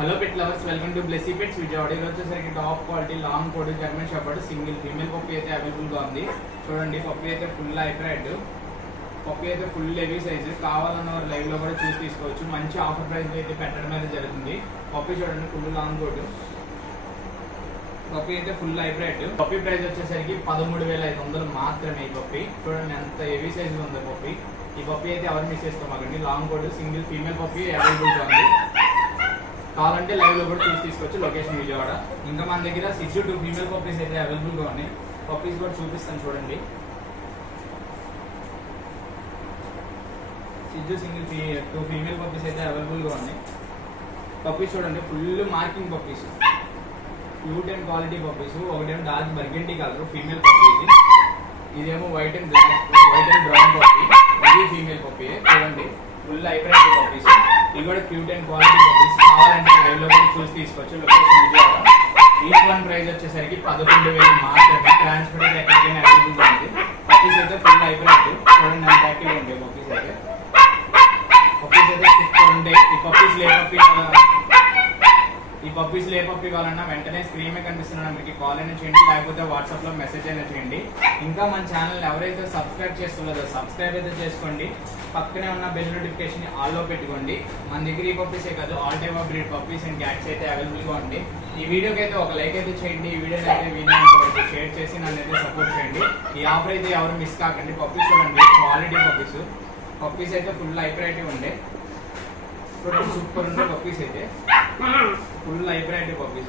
Hello pet lovers, welcome to Blessy pets Vijayawada. ఇది వచ్చేసరికి top quality long code German shepherd single female puppy అయితే available గా ఉంది. చూడండి, పప్పీ అయితే ఫుల్ హైబ్రిడ్, పప్పీ అయితే ఫుల్ హెవీ సైజు. కావాలన్న వారు లైవ్ లో కూడా చూసి తీసుకోవచ్చు. మంచి ఆఫర్ ప్రైస్ అయితే పెట్టడం అయితే జరుగుతుంది. పప్పీ చూడండి, ఫుల్ లాంగ్ కోడ్ పప్పీ అయితే ఫుల్ హైబ్రిడ్. పప్పీ ప్రైస్ వచ్చేసరికి 13,500 మాత్రమే. ఈ పప్పీ చూడండి ఎంత హెవీ సైజు ఉంది పప్పీ. ఈ పప్పీ అయితే ఎవరు మిస్ చేసుకోమాకండి. Long coat single female puppy available గా ఉంది. కావాలంటే లైవ్ లో కూడా చూసి తీసుకోవచ్చు. లొకేషన్ విజయవాడ. ఇంకా మన దగ్గర 6 2 ఫీమేల్ పప్పీస్ అయితే అవైలబుల్ గా ఉన్నాయి. పప్పీస్ కూడా చూపిస్తాను చూడండి. 6 సింగిల్ 2 ఫీమేల్ పప్పీస్ అయితే అవైలబుల్ గా ఉన్నాయి. పప్పీస్ చూడండి, full marking puppies, cute and quality puppies. ఒకటేమో డార్క్ బర్గెండీ కలర్ ఫీమేల్ పప్పీ, ఇదేమో వైట్ అండ్ బ్రౌన్ పప్పీ. ఇది ఫీమేల్ పప్పీ. చూడండి, ఫుల్ హైబ్రిడ్ పప్పీస్. ఇవి కూడా క్యూట్ అండ్ క్వాలిటీ పప్పీస్. కావాలంటే లైవ్ లో కూడా చూసి తీసుకోవచ్చు. Location Vijayawada. Each one price వచ్చేసరికి 11,000 మాత్రమే. ట్రాన్స్పోర్ట్ ఎక్కడికైనా అవైలబుల్ గా ఉంది. పప్పీస్ అయితే ఫుల్ హైబ్రిడ్. చూడండి ఎంత యాక్టివ్ ఉంటాయి పప్పీస్ అయితే. పప్పీస్ అయితే సూపర్ ఉంటాయి. ఈ పప్పీస్ ఏ పప్పీ కావాలన్నా వెంటనే స్క్రీన్ మీద కనిపిస్తున్న నెంబర్కి కాల్ అయినా చేయండి, లేకపోతే వాట్సాప్ లో మెసేజ్ అయినా చేయండి. ఇంకా మన ఛానల్ ఎవరైతే సబ్స్క్రైబ్ చేసుకోలేదో సబ్స్క్రైబ్ అయితే చేసుకోండి. పక్కనే ఉన్న బెల్ నోటిఫికేషన్ ఆల్ లో పెట్టుకోండి. మన దగ్గర ఈ పప్పీసే కాదు, all type of breed puppies and cats అయితే అవైలబుల్ గా ఉంది. ఈ వీడియోకి అయితే ఒక లైక్ అయితే చేయండి. ఈ వీడియోని అయితే వీడియో షేర్ చేసి నన్ను అయితే సపోర్ట్ చేయండి. ఈ ఆఫర్ అయితే ఎవరు మిస్ కాకండి. పప్పీస్ చూడండి, క్వాలిటీ పప్పీస్ అయితే ఫుల్ హైబ్రిడ్ ఉండే. సూపర్ ఉండే పప్పీస్ అయితే, ఫుల్ హైబ్రిడ్ పప్పీస్.